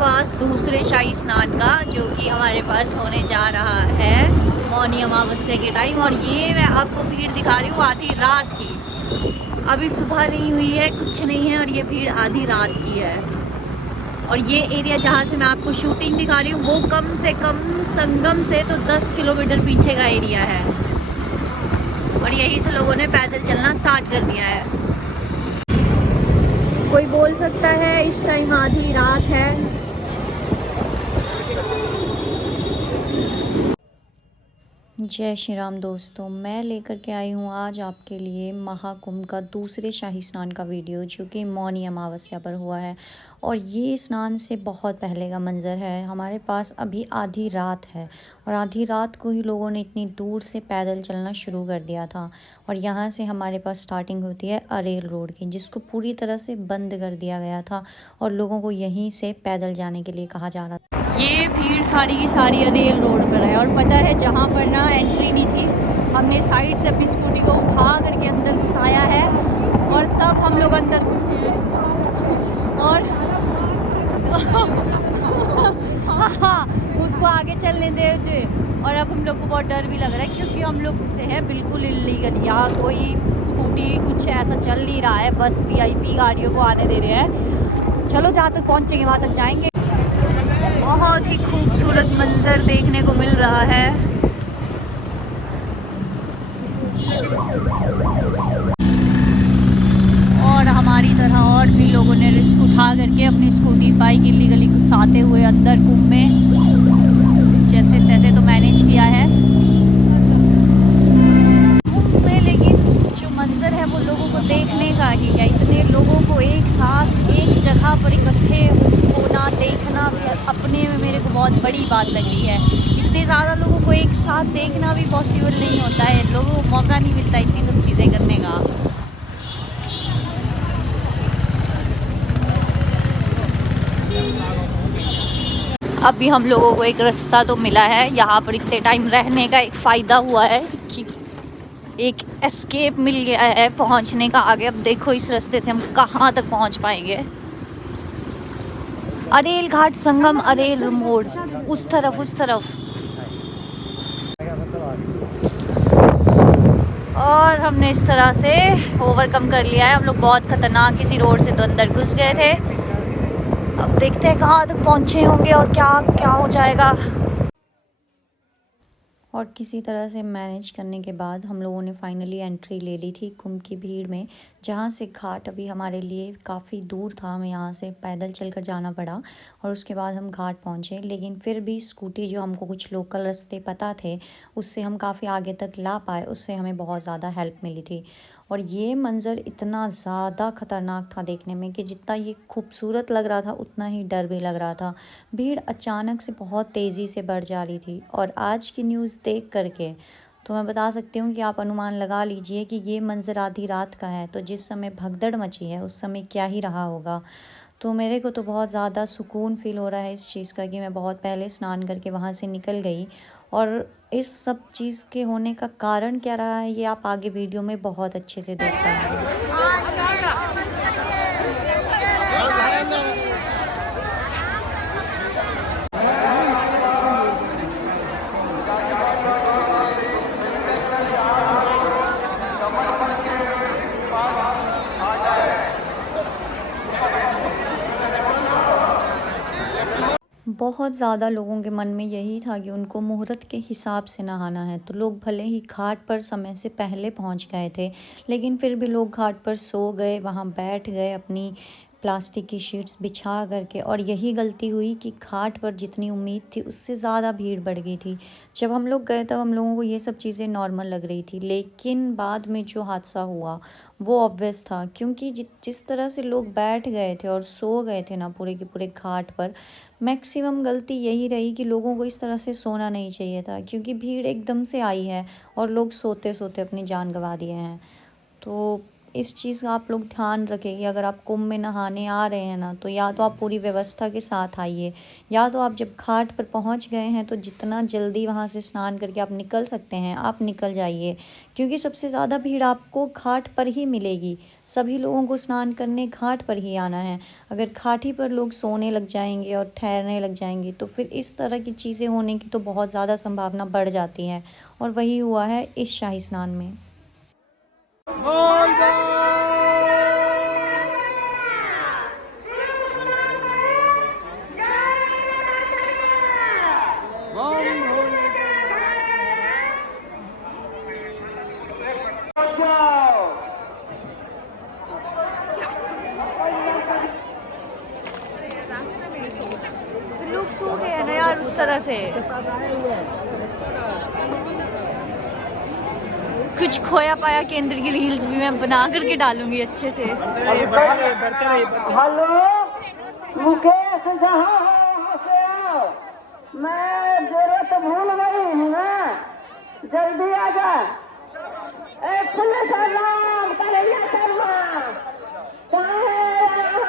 पास दूसरे शाही स्नान का, जो कि हमारे पास होने जा रहा है मौनी अमावस्या के टाइम। और ये मैं आपको भीड़ दिखा रही हूँ आधी रात की। अभी सुबह नहीं हुई है, कुछ नहीं है, और ये भीड़ आधी रात की है। और ये एरिया जहाँ से मैं आपको शूटिंग दिखा रही हूँ वो कम से कम संगम से तो 10 किलोमीटर पीछे का एरिया है। और यहीं से लोगों ने पैदल चलना स्टार्ट कर दिया है। कोई बोल सकता है इस टाइम आधी रात है। जय श्री राम दोस्तों, मैं लेकर के आई हूँ आज आपके लिए महाकुंभ का दूसरे शाही स्नान का वीडियो, जो कि मौनी अमावस्या पर हुआ है। और ये स्नान से बहुत पहले का मंज़र है। हमारे पास अभी आधी रात है और आधी रात को ही लोगों ने इतनी दूर से पैदल चलना शुरू कर दिया था। और यहाँ से हमारे पास स्टार्टिंग होती है अरेल रोड की, जिसको पूरी तरह से बंद कर दिया गया था और लोगों को यहीं से पैदल जाने के लिए कहा जा रहा था। ये भीड़ सारी की सारी अरेल रोड पर है। और पता है जहाँ पर ना एंट्री नहीं थी, हमने साइड से अपनी स्कूटी को उठा करके अंदर घुसाया है और तब हम लोग अंदर घुसे हैं। और हाँ, उसको आगे चलने दे दे। और अब हम लोग को बहुत डर भी लग रहा है, क्योंकि हम लोग घुसे हैं बिल्कुल इल्लीगल। यहाँ कोई स्कूटी कुछ ऐसा चल नहीं रहा है, बस वीआईपी गाड़ियों को आने दे रहे हैं। चलो जहाँ तक पहुँचेंगे वहाँ तक जाएंगे। बहुत ही खूबसूरत मंजर देखने को मिल रहा है। और हमारी तरह और भी लोगों ने रिस्क उठा करके अपनी स्कूटी बाइक इलीगली घुसाते हुए अंदर कुंभ में जैसे तैसे तो मैनेज किया है कुंभ में। लेकिन जो मंजर है वो लोगों को देखने का ही है। इतने लोगों को एक साथ एक जगह पर इकट्ठे होना देखना भी अपने में मेरे को बहुत बड़ी बात लग रही है। इतने ज़्यादा लोगों को एक साथ देखना भी पॉसिबल नहीं होता है, लोगों को मौका नहीं मिलता इतनी सब चीज़ें करने का। अभी हम लोगों को एक रास्ता तो मिला है। यहाँ पर इतने टाइम रहने का एक फ़ायदा हुआ है कि एक एस्केप मिल गया है पहुँचने का आगे। अब देखो इस रास्ते से हम कहाँ तक पहुँच पाएंगे। अरेल घाट संगम अरेल मोड़, उस तरफ। और हमने इस तरह से ओवरकम कर लिया है। हम लोग बहुत ख़तरनाक किसी रोड से तो अंदर घुस गए थे। अब देखते हैं कहाँ तक पहुँचे होंगे और क्या क्या हो जाएगा। और किसी तरह से मैनेज करने के बाद हम लोगों ने फाइनली एंट्री ले ली थी कुंभ की भीड़ में, जहाँ से घाट अभी हमारे लिए काफ़ी दूर था। हमें यहाँ से पैदल चलकर जाना पड़ा और उसके बाद हम घाट पहुँचे। लेकिन फिर भी स्कूटी, जो हमको कुछ लोकल रास्ते पता थे, उससे हम काफ़ी आगे तक ला पाए। उससे हमें बहुत ज़्यादा हेल्प मिली थी। और ये मंज़र इतना ज़्यादा ख़तरनाक था देखने में कि जितना ये खूबसूरत लग रहा था उतना ही डर भी लग रहा था। भीड़ अचानक से बहुत तेज़ी से बढ़ जा रही थी। और आज की न्यूज़ देख करके तो मैं बता सकती हूँ कि आप अनुमान लगा लीजिए कि ये मंज़र आधी रात का है, तो जिस समय भगदड़ मची है उस समय क्या ही रहा होगा। तो मेरे को तो बहुत ज़्यादा सुकून फ़ील हो रहा है इस चीज़ का कि मैं बहुत पहले स्नान करके वहाँ से निकल गई। और इस सब चीज़ के होने का कारण क्या रहा है, ये आप आगे वीडियो में बहुत अच्छे से देख पाएंगे। बहुत ज़्यादा लोगों के मन में यही था कि उनको मुहूर्त के हिसाब से नहाना है। तो लोग भले ही घाट पर समय से पहले पहुंच गए थे, लेकिन फिर भी लोग घाट पर सो गए, वहां बैठ गए अपनी प्लास्टिक की शीट्स बिछा करके। और यही गलती हुई कि घाट पर जितनी उम्मीद थी उससे ज़्यादा भीड़ बढ़ गई थी। जब हम लोग गए तब हम लोगों को ये सब चीज़ें नॉर्मल लग रही थी, लेकिन बाद में जो हादसा हुआ वो ऑब्वियस था। क्योंकि जिस तरह से लोग बैठ गए थे और सो गए थे ना पूरे के पूरे घाट पर, मैक्सिमम गलती यही रही कि लोगों को इस तरह से सोना नहीं चाहिए था, क्योंकि भीड़ एकदम से आई है और लोग सोते सोते अपनी जान गंवा दिए हैं। तो इस चीज़ का आप लोग ध्यान रखें कि अगर आप कुंभ में नहाने आ रहे हैं ना, तो या तो आप पूरी व्यवस्था के साथ आइए, या तो आप जब घाट पर पहुंच गए हैं तो जितना जल्दी वहां से स्नान करके आप निकल सकते हैं आप निकल जाइए, क्योंकि सबसे ज़्यादा भीड़ आपको घाट पर ही मिलेगी। सभी लोगों को स्नान करने घाट पर ही आना है। अगर घाट ही पर लोग सोने लग जाएंगे और ठहरने लग जाएंगे तो फिर इस तरह की चीज़ें होने की तो बहुत ज़्यादा संभावना बढ़ जाती है, और वही हुआ है इस शाही स्नान में। लोग सो गए हैं ना यार उस तरह से। कुछ खोया पाया केंद्र की रील्स भी मैं बना करके डालूंगी अच्छे से। हेलो मुकेश, जहाँ से आओ, मैं जरूरत भूल गई हूँ ना, जल्दी आ जा। राम कन्हैया शर्मा कहाँ है?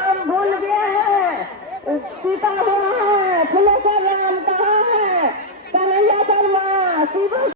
हम भूल गए हैं। सीता है, फुलेश्वर राम कहाँ है? कन्हैया शर्मा शिव।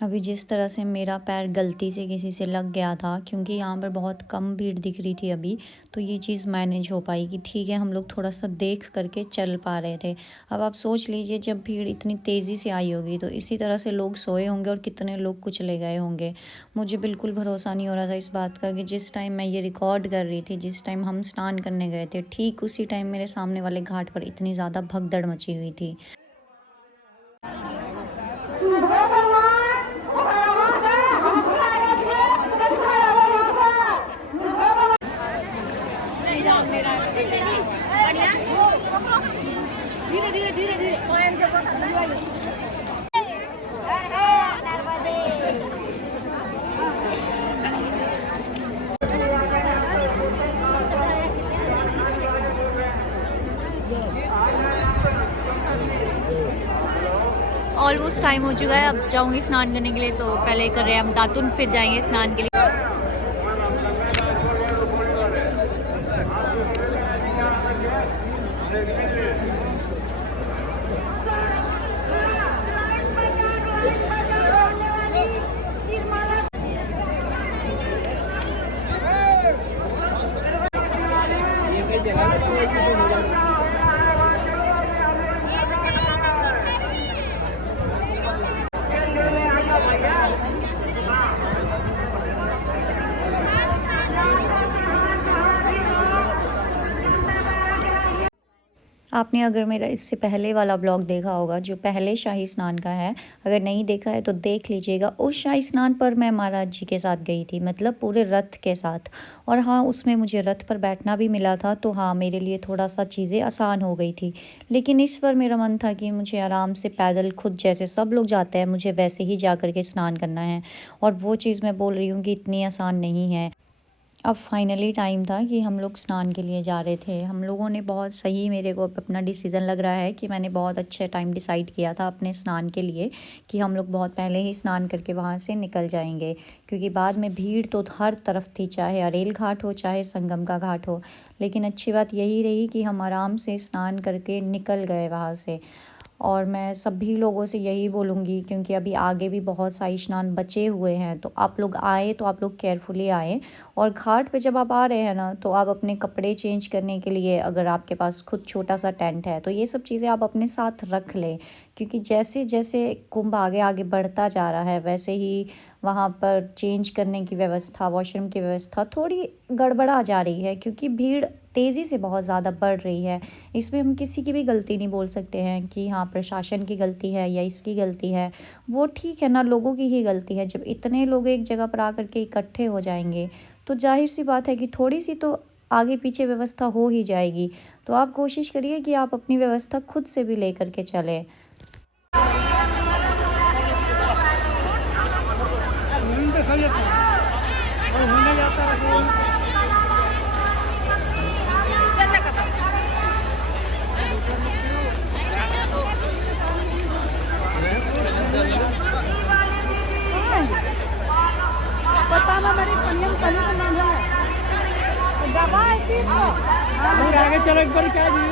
अभी जिस तरह से मेरा पैर गलती से किसी से लग गया था, क्योंकि यहाँ पर बहुत कम भीड़ दिख रही थी अभी, तो ये चीज़ मैनेज हो पाई कि ठीक है हम लोग थोड़ा सा देख करके चल पा रहे थे। अब आप सोच लीजिए जब भीड़ इतनी तेज़ी से आई होगी तो इसी तरह से लोग सोए होंगे और कितने लोग कुचले गए होंगे। मुझे बिल्कुल भरोसा नहीं हो रहा था इस बात का कि जिस टाइम मैं ये रिकॉर्ड कर रही थी, जिस टाइम हम स्नान करने गए थे, ठीक उसी टाइम मेरे सामने वाले घाट पर इतनी ज़्यादा भगदड़ मची हुई थी। धीरे धीरे धीरे धीरे ऑलमोस्ट टाइम हो चुका है, अब जाऊंगी स्नान करने के लिए। तो पहले कर रहे हैं हम दातुन, फिर जाएंगे स्नान के लिए। आपने अगर मेरा इससे पहले वाला ब्लॉग देखा होगा जो पहले शाही स्नान का है, अगर नहीं देखा है तो देख लीजिएगा। उस शाही स्नान पर मैं महाराज जी के साथ गई थी, मतलब पूरे रथ के साथ। और हाँ, उसमें मुझे रथ पर बैठना भी मिला था, तो हाँ मेरे लिए थोड़ा सा चीज़ें आसान हो गई थी। लेकिन इस पर मेरा मन था कि मुझे आराम से पैदल, खुद जैसे सब लोग जाते हैं, मुझे वैसे ही जा कर के स्नान करना है। और वो चीज़ मैं बोल रही हूँ कि इतनी आसान नहीं है। अब फाइनली टाइम था कि हम लोग स्नान के लिए जा रहे थे। हम लोगों ने बहुत सही, मेरे को अपना डिसीज़न लग रहा है कि मैंने बहुत अच्छे टाइम डिसाइड किया था अपने स्नान के लिए, कि हम लोग बहुत पहले ही स्नान करके वहाँ से निकल जाएंगे, क्योंकि बाद में भीड़ तो हर तरफ थी, चाहे अरेल घाट हो चाहे संगम का घाट हो। लेकिन अच्छी बात यही रही कि हम आराम से स्नान करके निकल गए वहाँ से। और मैं सभी लोगों से यही बोलूँगी, क्योंकि अभी आगे भी बहुत शाही स्नान बचे हुए हैं, तो आप लोग आए तो आप लोग केयरफुली आए। और घाट पे जब आप आ रहे हैं ना, तो आप अपने कपड़े चेंज करने के लिए, अगर आपके पास खुद छोटा सा टेंट है, तो ये सब चीज़ें आप अपने साथ रख लें, क्योंकि जैसे जैसे कुंभ आगे आगे बढ़ता जा रहा है वैसे ही वहाँ पर चेंज करने की व्यवस्था, वॉशरूम की व्यवस्था थोड़ी गड़बड़ा जा रही है, क्योंकि भीड़ तेज़ी से बहुत ज़्यादा बढ़ रही है। इसमें हम किसी की भी गलती नहीं बोल सकते हैं कि हाँ प्रशासन की गलती है या इसकी गलती है। वो ठीक है ना, लोगों की ही गलती है। जब इतने लोग एक जगह पर आकर के इकट्ठे हो जाएंगे तो जाहिर सी बात है कि थोड़ी सी तो आगे पीछे व्यवस्था हो ही जाएगी। तो आप कोशिश करिए कि आप अपनी व्यवस्था खुद से भी ले करके चलें। बताना मेरी आगे चलो एक बार क्या जी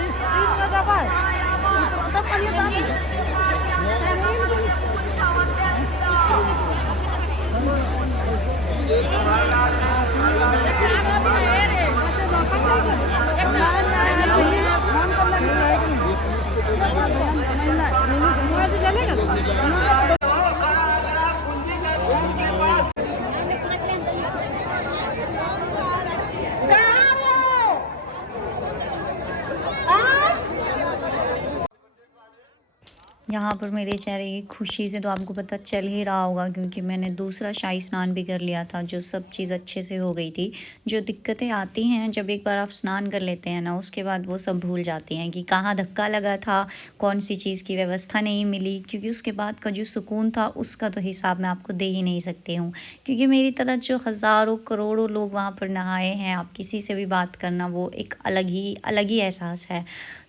यहाँ पर मेरे चेहरे की खुशी से तो आपको पता चल ही रहा होगा, क्योंकि मैंने दूसरा शाही स्नान भी कर लिया था, जो सब चीज़ अच्छे से हो गई थी। जो दिक्कतें आती हैं जब एक बार आप स्नान कर लेते हैं ना, उसके बाद वो सब भूल जाती हैं कि कहाँ धक्का लगा था, कौन सी चीज़ की व्यवस्था नहीं मिली, क्योंकि उसके बाद का जो सुकून था उसका तो हिसाब मैं आपको दे ही नहीं सकती हूँ। क्योंकि मेरी तरह जो हज़ारों करोड़ों लोग वहाँ पर नहाए हैं, आप किसी से भी बात करना वो एक अलग ही एहसास है।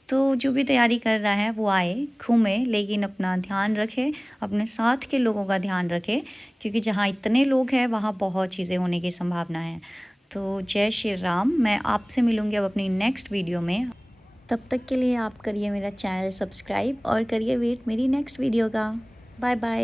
तो जो भी तैयारी कर रहा है वो आए, घूमे, लेकिन अपना ध्यान रखे, अपने साथ के लोगों का ध्यान रखे, क्योंकि जहाँ इतने लोग हैं वहाँ बहुत चीज़ें होने की संभावना है। तो जय श्री राम। मैं आपसे मिलूँगी अब अपनी नेक्स्ट वीडियो में। तब तक के लिए आप करिए मेरा चैनल सब्सक्राइब और करिए वेट मेरी नेक्स्ट वीडियो का। Bye bye.